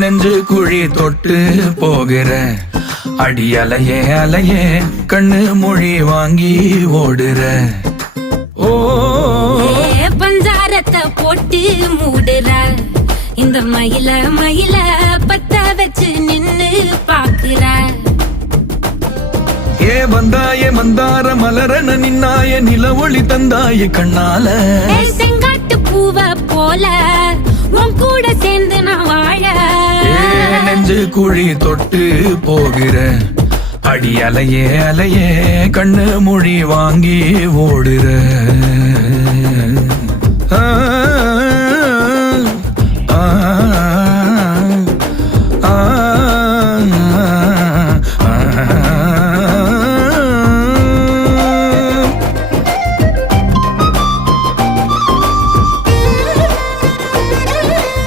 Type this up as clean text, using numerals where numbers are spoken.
நெஞ்சு குழி தொட்டு போகிற அடி அலையே அலையே கண்ணு மொழி வாங்கி ஓடுற. ஓ பஞ்சாரத்தை போட்டு மூடுற இந்த மயில மயில பத்த வச்சு நின்னு பாக்குற. வந்தாய மந்தார மலரன நின்னாய நில ஒளி தந்தாய கண்ணால. செங்காட்டு பூவ போல உன் கூட சேர்ந்து நான் வாழ. நெஞ்சு குழி தொட்டு போகிற அடி அலையே அலையே கண்ணு மொழி வாங்கி ஓடுற.